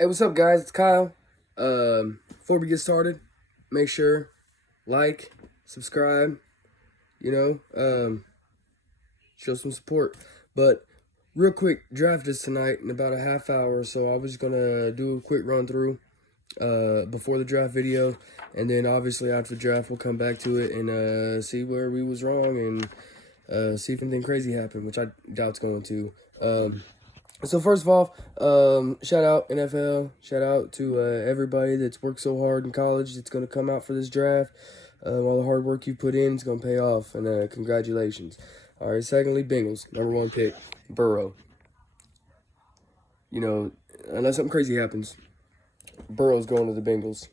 Hey, what's up, guys? It's Kyle. Before we get started, make sure like, subscribe. You show some support. But real quick, draft is tonight in about a half hour, so I was gonna do a quick run through before the draft video, and then obviously after the draft we'll come back to it and see where we was wrong and see if anything crazy happened, which I doubt's going to. So first of all, shout out NFL, shout out to everybody that's worked so hard in college that's going to come out for this draft. All the hard work you put in is going to pay off, and congratulations. All right, secondly, Bengals, #1 pick, Burrow. Unless something crazy happens, Burrow's going to the Bengals.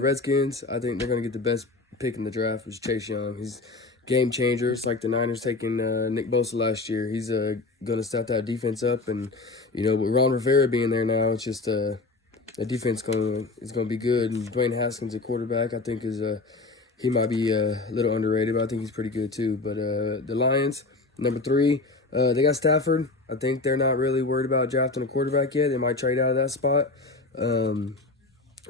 Redskins, I think they're going to get the best pick in the draft, which is Chase Young. He's game changer. It's like the Niners taking Nick Bosa last year. He's going to step that defense up, and with Ron Rivera being there now, it's just the defense is going to be good. And Dwayne Haskins at quarterback, I think he might be a little underrated, but I think he's pretty good too. But the Lions, #3, they got Stafford. I think they're not really worried about drafting a quarterback yet. They might trade out of that spot.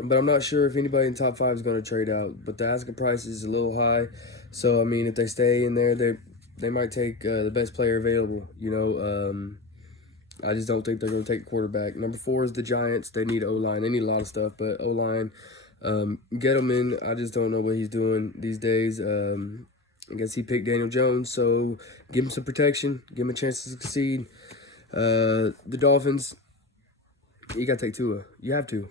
But I'm not sure if anybody in top 5 is going to trade out. But the asking price is a little high. So, I mean, if they stay in there, they might take the best player available. I just don't think they're going to take a quarterback. #4 is the Giants. They need O-line. They need a lot of stuff, but O-line, Gettleman, I just don't know what he's doing these days. I guess he picked Daniel Jones, so give him some protection. Give him a chance to succeed. The Dolphins, you got to take Tua. You have to.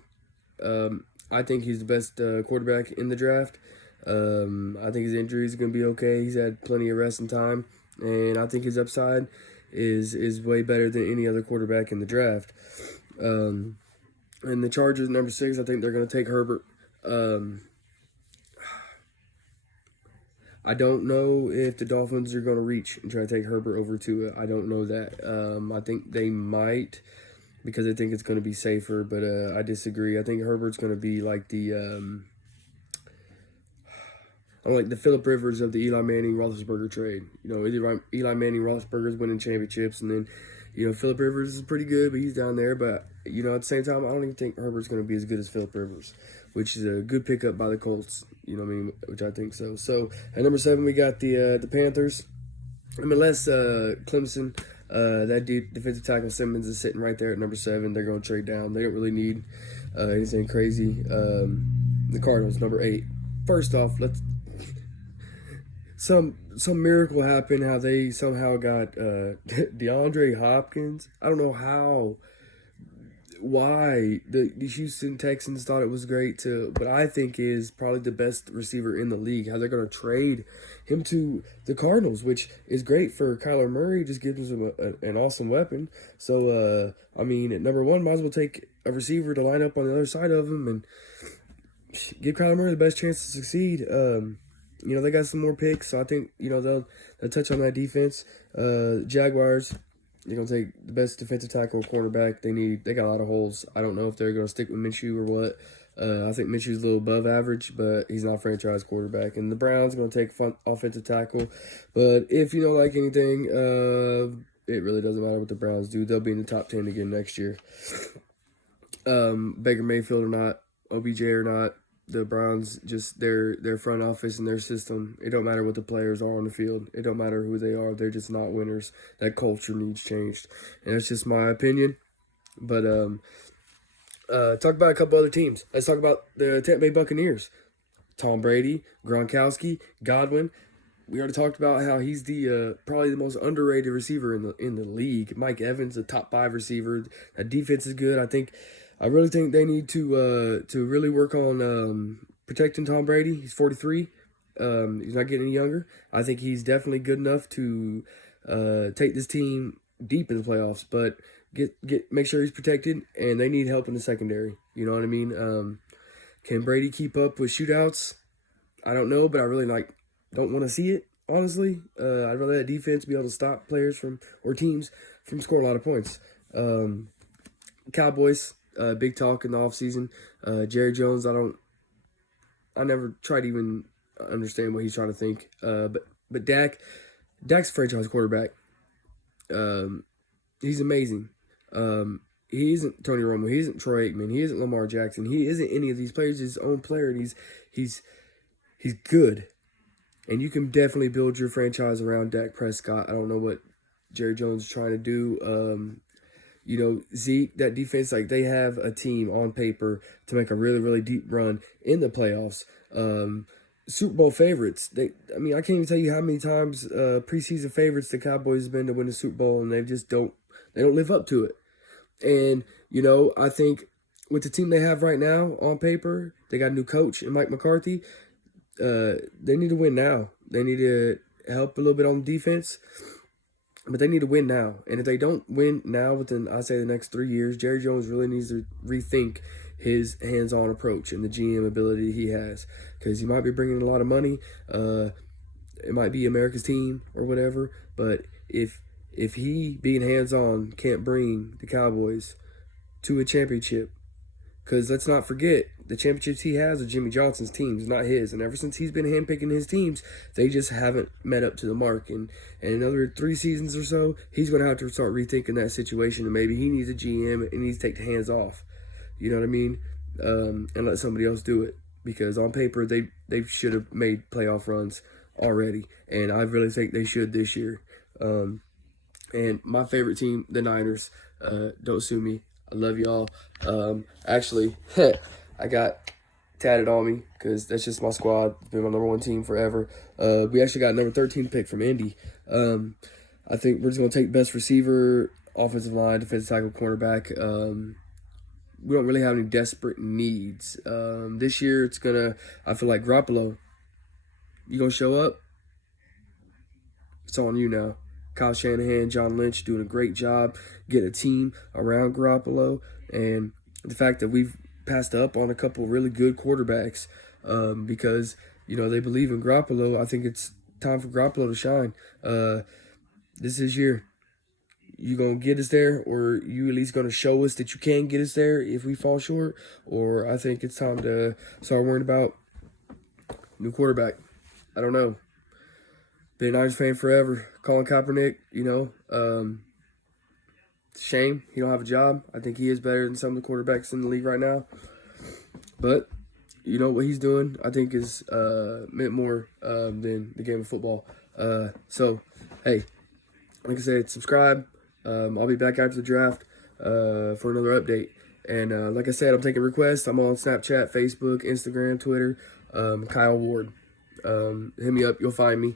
I think he's the best quarterback in the draft. I think his injuries are going to be okay. He's had plenty of rest and time, and I think his upside is way better than any other quarterback in the draft. And the Chargers, #6, I think they're going to take Herbert. I don't know if the Dolphins are going to reach and try to take Herbert over Tua. I don't know that. I think they might, because I think it's going to be safer, but I disagree. I think Herbert's going to be like the Phillip Rivers of the Eli Manning Roethlisberger trade. Eli Manning Roethlisberger's winning championships, and then Phillip Rivers is pretty good, but he's down there. But at the same time, I don't even think Herbert's going to be as good as Phillip Rivers, which is a good pickup by the Colts. Which I think so. So at #7 we got the Panthers. Unless Clemson, that defensive tackle Simmons is sitting right there at #7. They're going to trade down. They don't really need anything crazy. The Cardinals, #8. First off, some miracle happened. How they somehow got DeAndre Hopkins. I don't know why the Houston Texans thought it was great but I think is probably the best receiver in the league. How they're going to trade him to the Cardinals, which is great for Kyler Murray, just gives him an awesome weapon. So, I mean, at #1, might as well take a receiver to line up on the other side of him and give Kyler Murray the best chance to succeed. They got some more picks, so I think, they'll touch on that defense. Jaguars, they're going to take the best defensive tackle quarterback. They got a lot of holes. I don't know if they're going to stick with Minshew or what. I think Minshew's a little above average, but he's not a franchise quarterback. And the Browns going to take offensive tackle. But if you don't like anything, it really doesn't matter what the Browns do. They'll be in the top 10 again next year. Baker Mayfield or not, OBJ or not, the Browns, just their front office and their system, it don't matter what the players are on the field. It don't matter who they are. They're just not winners. That culture needs changed. And that's just my opinion. But talk about a couple other teams. Let's talk about the Tampa Bay Buccaneers. Tom Brady, Gronkowski, Godwin. We already talked about how he's the probably the most underrated receiver in the league. Mike Evans, a top 5 receiver. That defense is good. I really think they need to really work on protecting Tom Brady. He's 43. He's not getting any younger. I think he's definitely good enough to take this team deep in the playoffs. But make sure he's protected, and they need help in the secondary. You know what I mean? Can Brady keep up with shootouts? I don't know, but I really don't want to see it. Honestly, I'd rather that defense be able to stop players or teams from scoring a lot of points. Cowboys. Big talk in the offseason. Jerry Jones, I never tried to even understand what he's trying to think. But Dak's a franchise quarterback. He's amazing. He isn't Tony Romo. He isn't Troy Aikman. He isn't Lamar Jackson. He isn't any of these players. He's his own player, and he's good. And you can definitely build your franchise around Dak Prescott. I don't know what Jerry Jones is trying to do. Zeke, that defense, like, they have a team on paper to make a really, really deep run in the playoffs. Super Bowl favorites. I can't even tell you how many times preseason favorites the Cowboys have been to win the Super Bowl, and they just don't live up to it. And, I think with the team they have right now on paper, they got a new coach in Mike McCarthy. They need to win now. They need to help a little bit on defense. But they need to win now. And if they don't win now within, I say, the next 3 years, Jerry Jones really needs to rethink his hands-on approach and the GM ability he has. Because he might be bringing a lot of money. It might be America's team or whatever. But if he, being hands-on, can't bring the Cowboys to a championship, because let's not forget, the championships he has are Jimmy Johnson's teams, not his. And ever since he's been handpicking his teams, they just haven't met up to the mark. And another 3 seasons or so, he's going to have to start rethinking that situation. And maybe he needs a GM and needs to take the hands off. You know what I mean? And let somebody else do it. Because on paper, they should have made playoff runs already. And I really think they should this year. And my favorite team, the Niners. Don't sue me. I love y'all. Actually, I got tatted on me because that's just my squad. It's been my number 1 team forever. We actually got number 13 pick from Indy. I think we're just going to take best receiver, offensive line, defensive tackle, cornerback. We don't really have any desperate needs. This year, I feel like Garoppolo, you going to show up? It's on you now. Kyle Shanahan, John Lynch doing a great job getting a team around Garoppolo. And the fact that we've passed up on a couple really good quarterbacks because, they believe in Garoppolo. I think it's time for Garoppolo to shine. This is year. You going to get us there, or you at least going to show us that you can get us there if we fall short? Or I think it's time to start worrying about new quarterback. I don't know. Been a Niners fan forever. Colin Kaepernick, shame he don't have a job. I think he is better than some of the quarterbacks in the league right now. But, what he's doing, I think, is meant more than the game of football. So, hey, like I said, subscribe. I'll be back after the draft for another update. And like I said, I'm taking requests. I'm on Snapchat, Facebook, Instagram, Twitter. Kyle Ward. Hit me up. You'll find me.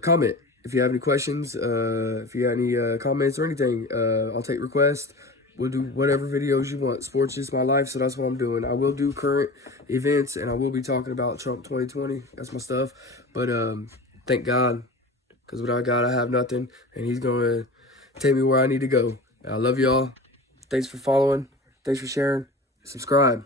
Comment if you have any questions, if you have any comments or anything. I'll take requests. We'll do whatever videos you want. Sports is my life, so that's what I'm doing. I will do current events, and I will be talking about Trump 2020. That's my stuff. But thank God, because without God, I have nothing, and he's going to take me where I need to go. I love y'all. Thanks for following. Thanks for sharing. Subscribe.